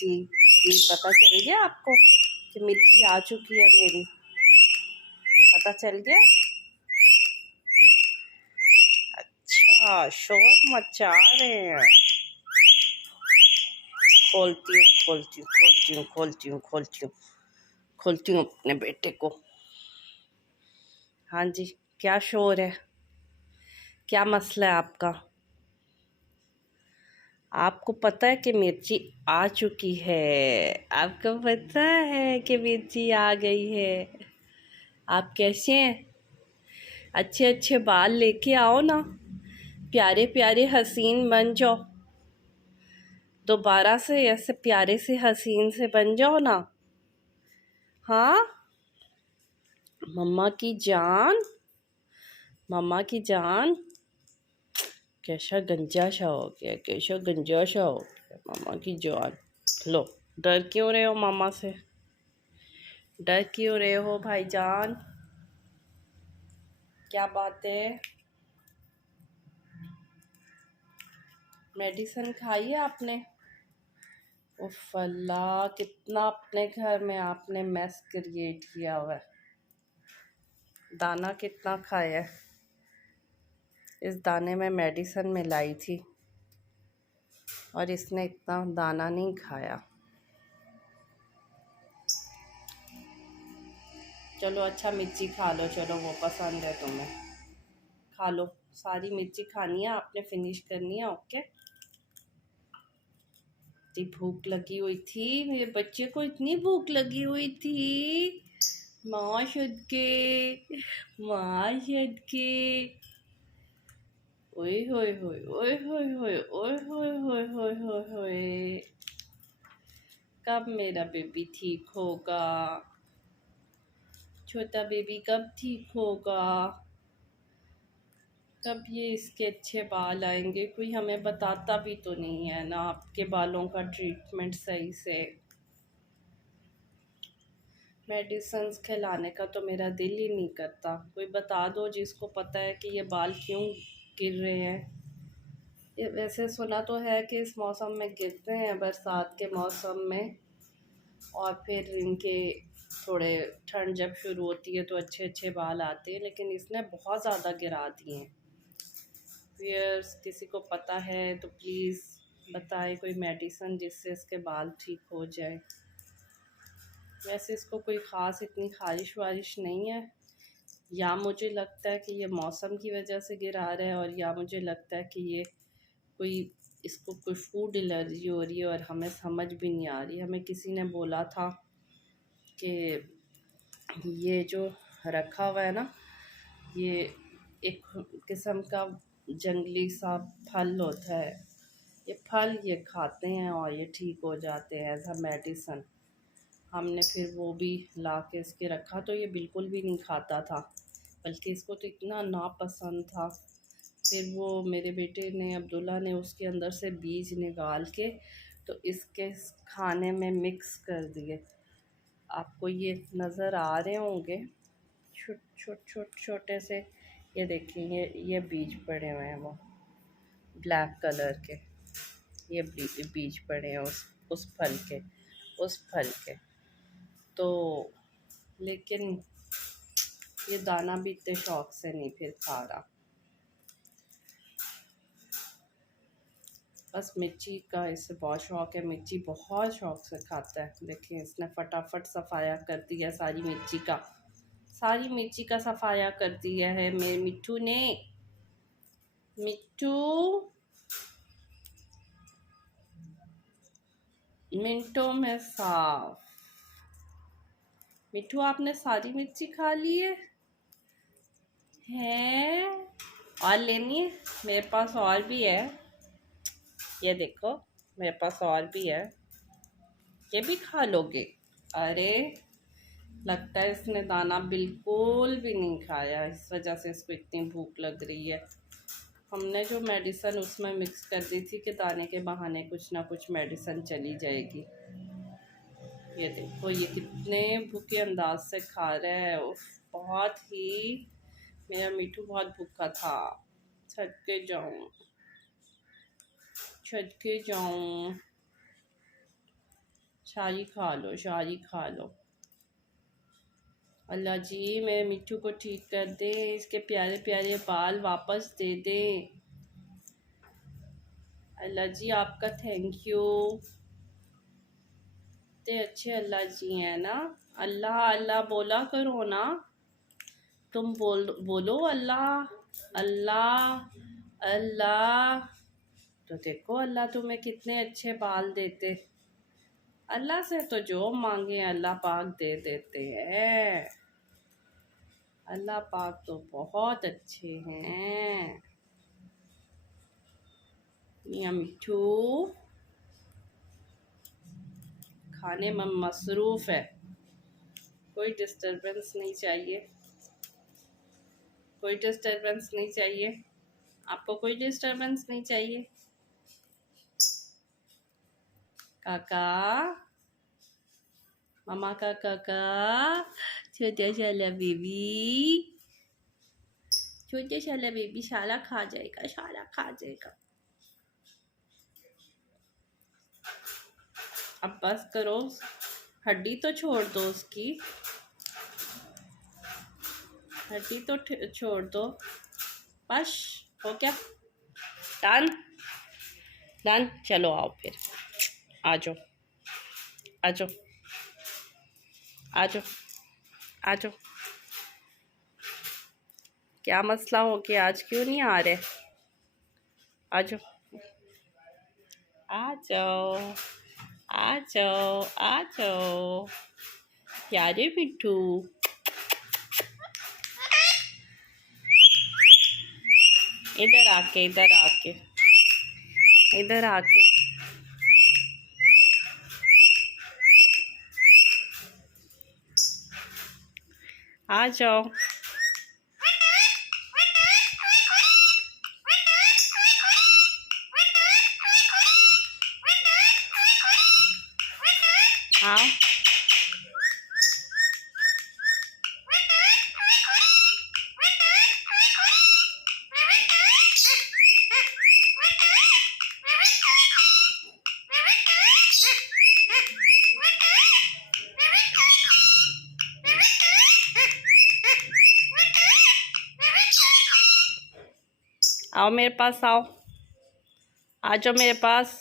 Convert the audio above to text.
जी पता चल गया आपको कि मिर्ची आ चुकी है मेरी? पता चल गया? अच्छा, शोर मचा रहे हैं। खोलती हूँ अपने बेटे को। हाँ जी, क्या शोर है? क्या मसला है आपका? आपको पता है कि मिर्ची आ चुकी है? आपको पता है कि मिर्ची आ गई है? आप कैसे हैं? अच्छे अच्छे बाल लेके आओ ना, प्यारे प्यारे हसीन बन जाओ। दोबारा से ऐसे प्यारे से हसीन से बन जाओ ना। हाँ, मम्मा की जान, मम्मा की जान। कैसा गंजा सा हो गया, कैसा गंजा सा हो गया मम्मा की जान। लो, डर क्यों रहे हो मामा से? डर क्यों रहे हो भाईजान? क्या बात है? मेडिसिन खाई है आपने? उफ अल्लाह, कितना अपने घर में आपने मैस क्रिएट किया हुआ है। दाना कितना खाया है? इस दाने में मेडिसिन मिलाई थी और इसने इतना दाना नहीं खाया। चलो अच्छा, मिर्ची खा लो, चलो वो पसंद है तुम्हें, खा लो। सारी मिर्ची खानी है आपने, फिनिश करनी है। ओके। इतनी भूख लगी हुई थी मेरे बच्चे को, इतनी भूख लगी हुई थी। माँ सदके, माँ सदके। ओए होए होए, ओए होए होए, ओए होए होए होए होए होए। कब मेरा बेबी ठीक होगा? छोटा बेबी कब ठीक होगा? कब ये इसके अच्छे बाल आएंगे? कोई हमें बताता भी तो नहीं है ना आपके बालों का ट्रीटमेंट सही से। मेडिसिन्स खिलाने का तो मेरा दिल ही नहीं करता। कोई बता दो जिसको पता है कि ये बाल क्यों गिर रहे हैं। ये वैसे सुना तो है कि इस मौसम में गिरते हैं, बरसात के मौसम में, और फिर इनके थोड़े ठंड जब शुरू होती है तो अच्छे अच्छे बाल आते हैं, लेकिन इसने बहुत ज़्यादा गिरा दिए हैं। व्यूअर्स, किसी को पता है तो प्लीज़ बताएं कोई मेडिसिन जिससे इसके बाल ठीक हो जाए। वैसे इसको कोई ख़ास इतनी ख़ारिश वारिश नहीं है, या मुझे लगता है कि ये मौसम की वजह से गिरा रहा है, और या मुझे लगता है कि ये कोई इसको कोई फूड एलर्जी हो रही है और हमें समझ भी नहीं आ रही। हमें किसी ने बोला था कि ये जो रखा हुआ है ना, ये एक किस्म का जंगली सा फल होता है। ये फल ये खाते हैं और ये ठीक हो जाते हैं एज अ मेडिसन। हमने फिर वो भी ला के इसके रखा तो ये बिल्कुल भी नहीं खाता था, बल्कि इसको तो इतना नापसंद था। फिर वो मेरे बेटे ने, अब्दुल्ला ने, उसके अंदर से बीज निकाल के तो इसके खाने में मिक्स कर दिए। आपको ये नज़र आ रहे होंगे छोटे से, ये देखिए, ये बीज पड़े हुए हैं, वो ब्लैक कलर के, ये बीज पड़े हैं उस फल के, उस फल के। तो लेकिन ये दाना भी इतने शौक से नहीं फिर खा रहा। बस मिर्ची का इसे बहुत शौक है, मिर्ची बहुत शौक से खाता है। देखिए इसने फटाफट सफाया कर दिया सारी मिर्ची का, सारी मिर्ची का सफाया कर दिया है मेरे मिट्टू ने। मिट्टू, मिनटों में साफ। मिट्टू, आपने सारी मिर्ची खा ली है? हैं? और लेनी है? मेरे पास और भी है, ये देखो, मेरे पास और भी है, ये भी खा लोगे? अरे, लगता है इसने दाना बिल्कुल भी नहीं खाया, इस वजह से इसको इतनी भूख लग रही है। हमने जो मेडिसिन उसमें मिक्स कर दी थी कि दाने के बहाने कुछ ना कुछ मेडिसिन चली जाएगी। ये देखो, ये कितने भूखे अंदाज से खा रहा है। उफ, बहुत ही, मेरा मिठू बहुत भूखा था। छत के जाऊं, छत के जाऊं। शाही खा लो, शाही खा लो। अल्लाह जी मेरे मिट्ठू को ठीक कर दे, इसके प्यारे प्यारे बाल वापस दे दे। अल्लाह जी आपका थैंक यू। इतने अच्छे अल्लाह जी हैं ना। अल्लाह अल्लाह बोला करो ना, तुम बोलो अल्लाह अल्लाह अल्लाह। तो देखो अल्लाह तुम्हें कितने अच्छे बाल देते। अल्लाह से तो जो मांगे अल्लाह पाक दे देते हैं। अल्लाह पाक तो बहुत अच्छे हैं। मियां मिठू खाने में मसरूफ है, कोई डिस्टरबेंस नहीं चाहिए, कोई डिस्टरबेंस नहीं चाहिए, आपको कोई डिस्टरबेंस नहीं चाहिए। काका, मामा का काका, छोटा शाला बेबी, छोटा शाला बेबी शाला खा जाएगा, शाला खा जाएगा। अब बस करो, हड्डी तो छोड़ दो उसकी, हड्डी तो छोड़ दो। बस हो गया, डन डन। चलो आओ फिर, आ जाओ आ जाओ आ जाओ आ जाओ। क्या मसला हो गया, आज क्यों नहीं आ रहे? आ जाओ आ जाओ आ जाओ आ जाओ प्यारे मिट्ठू। इधर आके इधर आके इधर आके आ जाओ। आओ आओ मेरे पास, आओ आ जाओ मेरे पास।